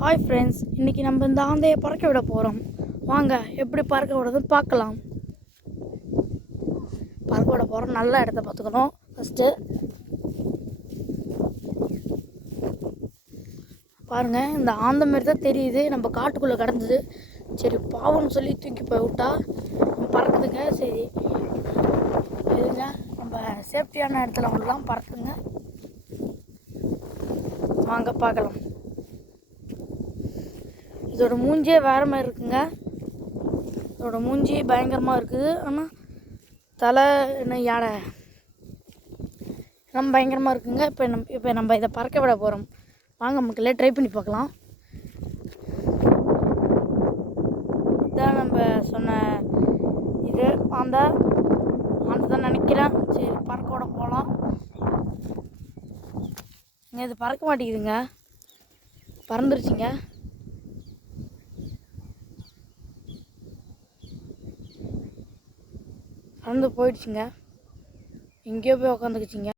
Hi friends, இன்றைக்கி நம்ம இந்த ஆந்தையை பறக்க விட போகிறோம். வாங்க எப்படி பறக்க விடுறதுன்னு பார்க்கலாம். பறக்க விட போகிறோம். நல்ல இடத்த பார்த்துக்கணும். ஃபஸ்ட்டு பாருங்கள், இந்த ஆந்தை மாரி தான் தெரியுது. நம்ம காட்டுக்குள்ளே கிடந்தது. சரி பாவம்னு சொல்லி தூக்கி போய் விட்டா பறக்குதுங்க. சரி இதுங்க, நம்ம சேஃப்டியான இடத்துல ஒன்றுலாம் பறக்குங்க. வாங்க பார்க்கலாம். இதோட மூஞ்சியே வேறு மாதிரி இருக்குங்க. இதோட மூஞ்சி பயங்கரமாக இருக்குது. ஆனால் தலை என்ன யானை ரொம்ப பயங்கரமாக இருக்குங்க. இப்போ நம்ம இதை பறக்க விட போகிறோம். வாங்க மக்களே, ட்ரை பண்ணி பார்க்கலாம். இதான் நம்ம சொன்ன இது ஆந்தை தான் நினைக்கிறேன். சரி பறக்க விட போகலாம். இது பறக்க மாட்டேங்குதுங்க. பறந்துருச்சுங்க. பறந்து போயிடுச்சுங்க. எங்கேயோ போய் உக்காந்துக்குச்சிங்க.